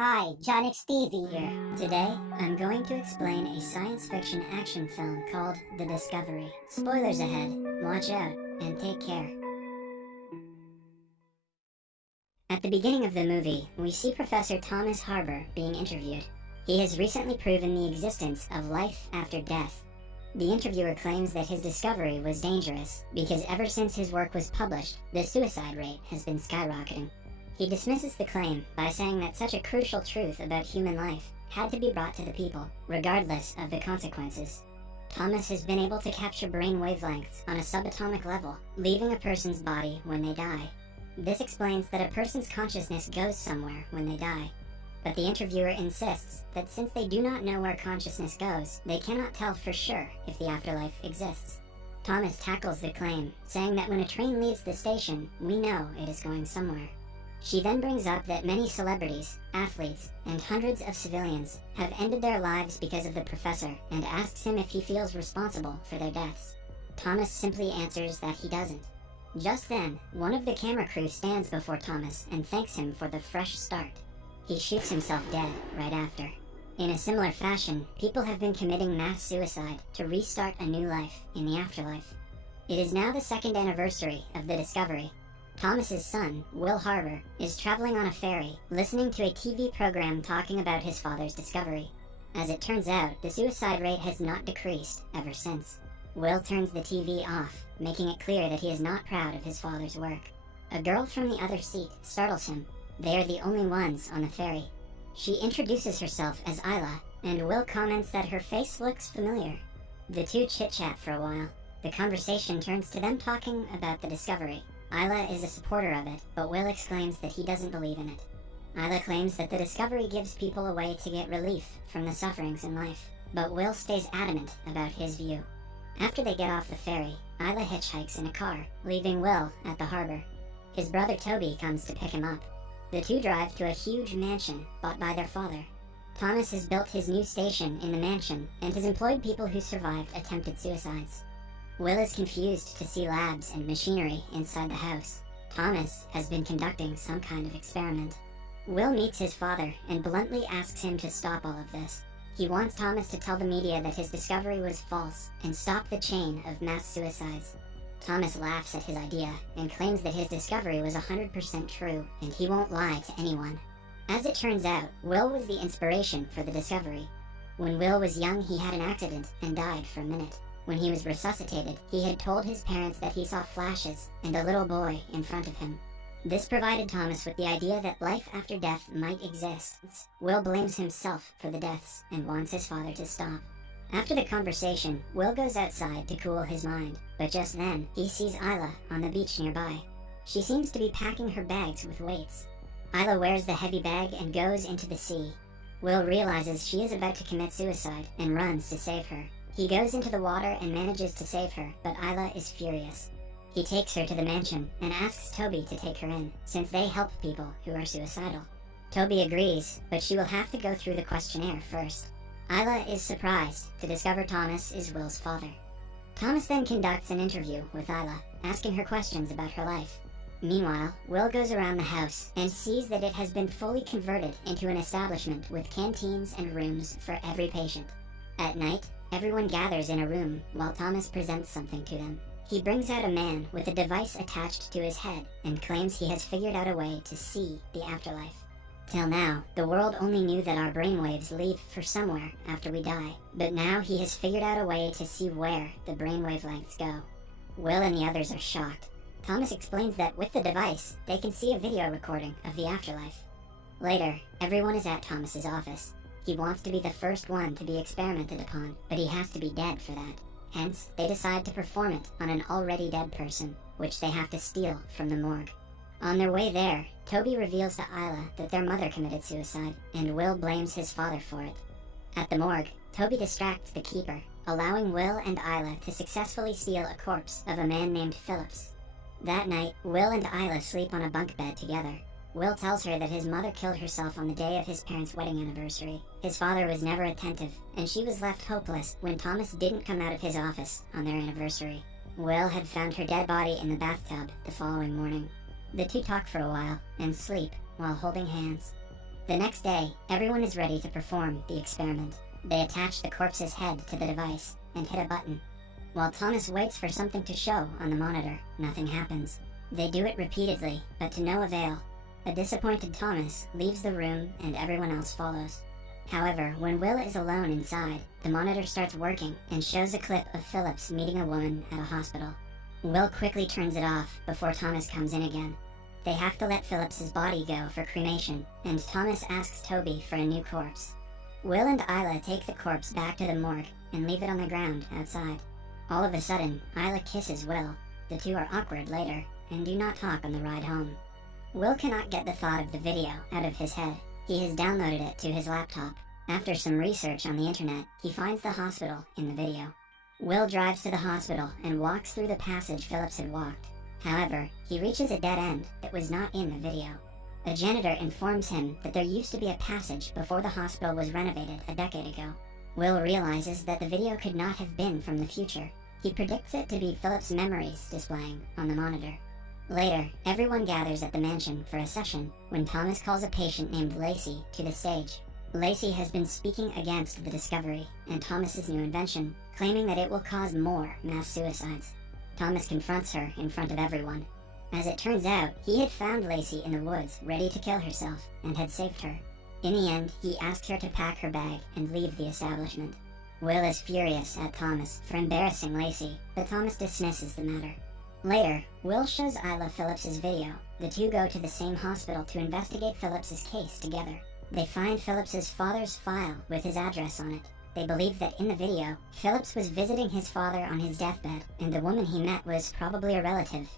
Hi, John Stevie here. Today, I'm going to explain a science fiction action film called The Discovery. Spoilers ahead, watch out, and take care. At the beginning of the movie, we see Professor Thomas Harbour being interviewed. He has recently proven the existence of life after death. The interviewer claims that his discovery was dangerous because ever since his work was published, the suicide rate has been skyrocketing. He dismisses the claim by saying that such a crucial truth about human life had to be brought to the people, regardless of the consequences. Thomas has been able to capture brain wavelengths on a subatomic level, leaving a person's body when they die. This explains that a person's consciousness goes somewhere when they die. But the interviewer insists that since they do not know where consciousness goes, they cannot tell for sure if the afterlife exists. Thomas tackles the claim, saying that when a train leaves the station, we know it is going somewhere. She then brings up that many celebrities, athletes, and hundreds of civilians have ended their lives because of the professor and asks him if he feels responsible for their deaths. Thomas simply answers that he doesn't. Just then, one of the camera crew stands before Thomas and thanks him for the fresh start. He shoots himself dead right after. In a similar fashion, people have been committing mass suicide to restart a new life in the afterlife. It is now the second anniversary of the discovery. Thomas's son, Will Harbour, is traveling on a ferry, listening to a TV program talking about his father's discovery. As it turns out, the suicide rate has not decreased ever since. Will turns the TV off, making it clear that he is not proud of his father's work. A girl from the other seat startles him. They are the only ones on the ferry. She introduces herself as Isla, and Will comments that her face looks familiar. The two chit-chat for a while. The conversation turns to them talking about the discovery. Isla is a supporter of it, but Will exclaims that he doesn't believe in it. Isla claims that the discovery gives people a way to get relief from the sufferings in life, but Will stays adamant about his view. After they get off the ferry, Isla hitchhikes in a car, leaving Will at the harbor. His brother Toby comes to pick him up. The two drive to a huge mansion bought by their father. Thomas has built his new station in the mansion and has employed people who survived attempted suicides. Will is confused to see labs and machinery inside the house. Thomas has been conducting some kind of experiment. Will meets his father and bluntly asks him to stop all of this. He wants Thomas to tell the media that his discovery was false and stop the chain of mass suicides. Thomas laughs at his idea and claims that his discovery was 100% true and he won't lie to anyone. As it turns out, Will was the inspiration for the discovery. When Will was young, he had an accident and died for a minute. When he was resuscitated, he had told his parents that he saw flashes and a little boy in front of him. This provided Thomas with the idea that life after death might exist. Will blames himself for the deaths and wants his father to stop. After the conversation, Will goes outside to cool his mind, but just then, he sees Isla on the beach nearby. She seems to be packing her bags with weights. Isla wears the heavy bag and goes into the sea. Will realizes she is about to commit suicide and runs to save her. He goes into the water and manages to save her, but Isla is furious. He takes her to the mansion and asks Toby to take her in, since they help people who are suicidal. Toby agrees, but she will have to go through the questionnaire first. Isla is surprised to discover Thomas is Will's father. Thomas then conducts an interview with Isla, asking her questions about her life. Meanwhile, Will goes around the house and sees that it has been fully converted into an establishment with canteens and rooms for every patient. At night, everyone gathers in a room while Thomas presents something to them. He brings out a man with a device attached to his head and claims he has figured out a way to see the afterlife. Till now, the world only knew that our brainwaves leave for somewhere after we die, but now he has figured out a way to see where the brain wavelengths go. Will and the others are shocked. Thomas explains that with the device, they can see a video recording of the afterlife. Later, everyone is at Thomas's office. He wants to be the first one to be experimented upon, but he has to be dead for that. Hence, they decide to perform it on an already dead person, which they have to steal from the morgue. On their way there, Toby reveals to Isla that their mother committed suicide, and Will blames his father for it. At the morgue, Toby distracts the keeper, allowing Will and Isla to successfully steal a corpse of a man named Phillips. That night, Will and Isla sleep on a bunk bed together. Will tells her that his mother killed herself on the day of his parents' wedding anniversary. His father was never attentive, and she was left hopeless when Thomas didn't come out of his office on their anniversary. Will had found her dead body in the bathtub the following morning. The two talk for a while and sleep while holding hands. The next day, everyone is ready to perform the experiment. They attach the corpse's head to the device and hit a button. While Thomas waits for something to show on the monitor, nothing happens. They do it repeatedly, but to no avail. A disappointed Thomas leaves the room and everyone else follows. However, when Will is alone inside, the monitor starts working and shows a clip of Phillips meeting a woman at a hospital. Will quickly turns it off before Thomas comes in again. They have to let Phillips's body go for cremation, and Thomas asks Toby for a new corpse. Will and Isla take the corpse back to the morgue and leave it on the ground outside. All of a sudden, Isla kisses Will. The two are awkward later and do not talk on the ride home. Will cannot get the thought of the video out of his head. He has downloaded it to his laptop. After some research on the internet, he finds the hospital in the video. Will drives to the hospital and walks through the passage Phillips had walked. However, he reaches a dead end that was not in the video. A janitor informs him that there used to be a passage before the hospital was renovated a decade ago. Will realizes that the video could not have been from the future. He predicts it to be Phillips' memories displaying on the monitor. Later, everyone gathers at the mansion for a session when Thomas calls a patient named Lacey to the stage. Lacey has been speaking against the discovery and Thomas's new invention, claiming that it will cause more mass suicides. Thomas confronts her in front of everyone. As it turns out, he had found Lacey in the woods, ready to kill herself, and had saved her. In the end, he asks her to pack her bag and leave the establishment. Will is furious at Thomas for embarrassing Lacey, but Thomas dismisses the matter. Later, Will shows Isla Phillips's video. The two go to the same hospital to investigate Phillips's case together. They find Phillips's father's file with his address on it. They believe that in the video, Phillips was visiting his father on his deathbed, and the woman he met was probably a relative.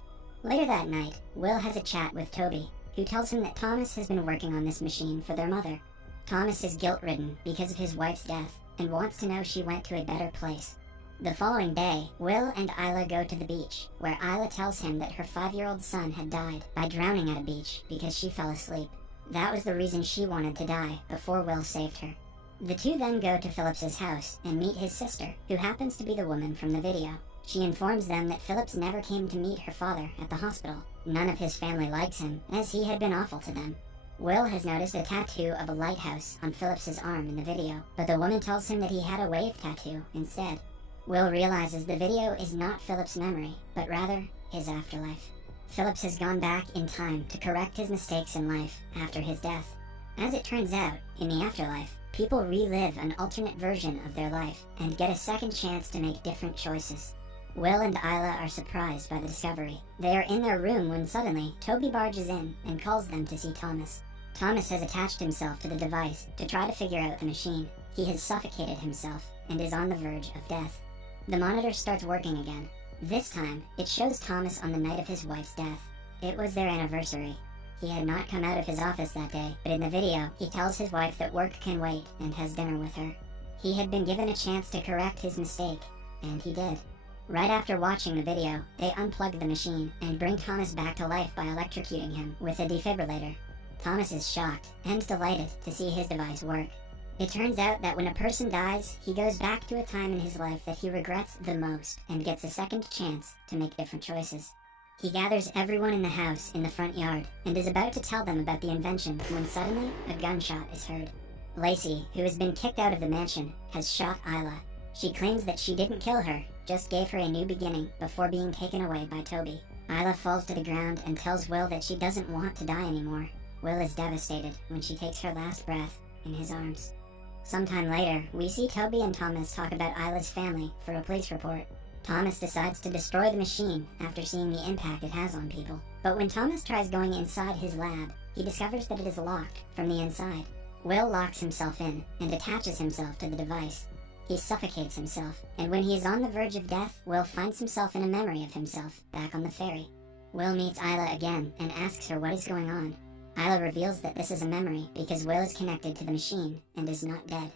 Later that night, Will has a chat with Toby, who tells him that Thomas has been working on this machine for their mother. Thomas is guilt-ridden because of his wife's death, and wants to know she went to a better place. The following day, Will and Isla go to the beach, where Isla tells him that her 5-year-old son had died by drowning at a beach because she fell asleep. That was the reason she wanted to die before Will saved her. The two then go to Phillips's house and meet his sister, who happens to be the woman from the video. She informs them that Phillips never came to meet her father at the hospital. None of his family likes him, as he had been awful to them. Will has noticed a tattoo of a lighthouse on Phillips's arm in the video, but the woman tells him that he had a wave tattoo instead. Will realizes the video is not Phillips' memory, but rather his afterlife. Phillips has gone back in time to correct his mistakes in life after his death. As it turns out, in the afterlife, people relive an alternate version of their life and get a second chance to make different choices. Will and Isla are surprised by the discovery. They are in their room when suddenly Toby barges in and calls them to see Thomas. Thomas has attached himself to the device to try to figure out the machine. He has suffocated himself and is on the verge of death. The monitor starts working again. This time, it shows Thomas on the night of his wife's death. It was their anniversary. He had not come out of his office that day, but in the video, he tells his wife that work can wait and has dinner with her. He had been given a chance to correct his mistake, and he did. Right after watching the video, they unplug the machine and bring Thomas back to life by electrocuting him with a defibrillator. Thomas is shocked and delighted to see his device work. It turns out that when a person dies, he goes back to a time in his life that he regrets the most and gets a second chance to make different choices. He gathers everyone in the house in the front yard and is about to tell them about the invention when suddenly a gunshot is heard. Lacey, who has been kicked out of the mansion, has shot Isla. She claims that she didn't kill her, just gave her a new beginning before being taken away by Toby. Isla falls to the ground and tells Will that she doesn't want to die anymore. Will is devastated when she takes her last breath in his arms. Sometime later, we see Toby and Thomas talk about Isla's family for a police report. Thomas decides to destroy the machine after seeing the impact it has on people. But when Thomas tries going inside his lab, he discovers that it is locked from the inside. Will locks himself in and attaches himself to the device. He suffocates himself, and when he is on the verge of death, Will finds himself in a memory of himself back on the ferry. Will meets Isla again and asks her what is going on. Isla reveals that this is a memory because Will is connected to the machine and is not dead.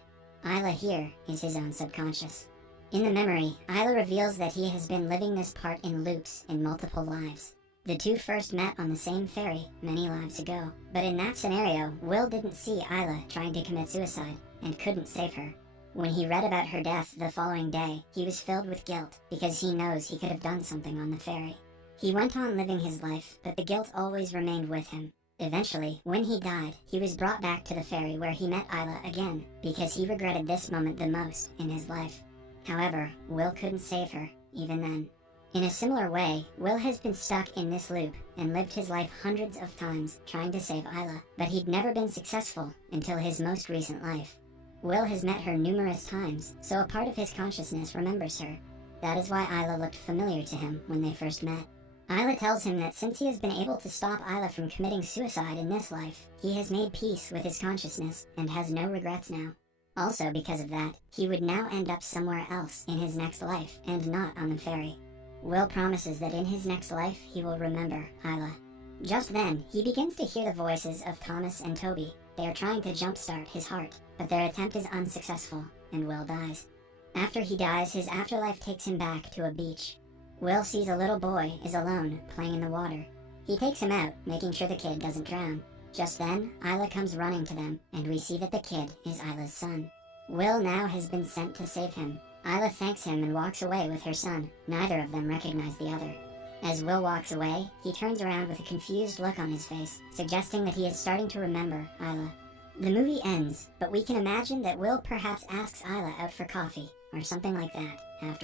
Isla here is his own subconscious. In the memory, Isla reveals that he has been living this part in loops in multiple lives. The two first met on the same ferry many lives ago, but in that scenario, Will didn't see Isla trying to commit suicide and couldn't save her. When he read about her death the following day, he was filled with guilt because he knows he could have done something on the ferry. He went on living his life, but the guilt always remained with him. Eventually, when he died, he was brought back to the ferry where he met Isla again, because he regretted this moment the most in his life. However, Will couldn't save her, even then. In a similar way, Will has been stuck in this loop and lived his life hundreds of times trying to save Isla, but he'd never been successful until his most recent life. Will has met her numerous times, so a part of his consciousness remembers her. That is why Isla looked familiar to him when they first met. Isla tells him that since he has been able to stop Isla from committing suicide in this life, he has made peace with his consciousness and has no regrets now. Also because of that, he would now end up somewhere else in his next life and not on the ferry. Will promises that in his next life he will remember Isla. Just then, he begins to hear the voices of Thomas and Toby. They are trying to jumpstart his heart, but their attempt is unsuccessful, and Will dies. After he dies, his afterlife takes him back to a beach. Will sees a little boy is alone, playing in the water. He takes him out, making sure the kid doesn't drown. Just then, Isla comes running to them, and we see that the kid is Isla's son. Will now has been sent to save him. Isla thanks him and walks away with her son. Neither of them recognize the other. As Will walks away, he turns around with a confused look on his face, suggesting that he is starting to remember Isla. The movie ends, but we can imagine that Will perhaps asks Isla out for coffee, or something like that, after.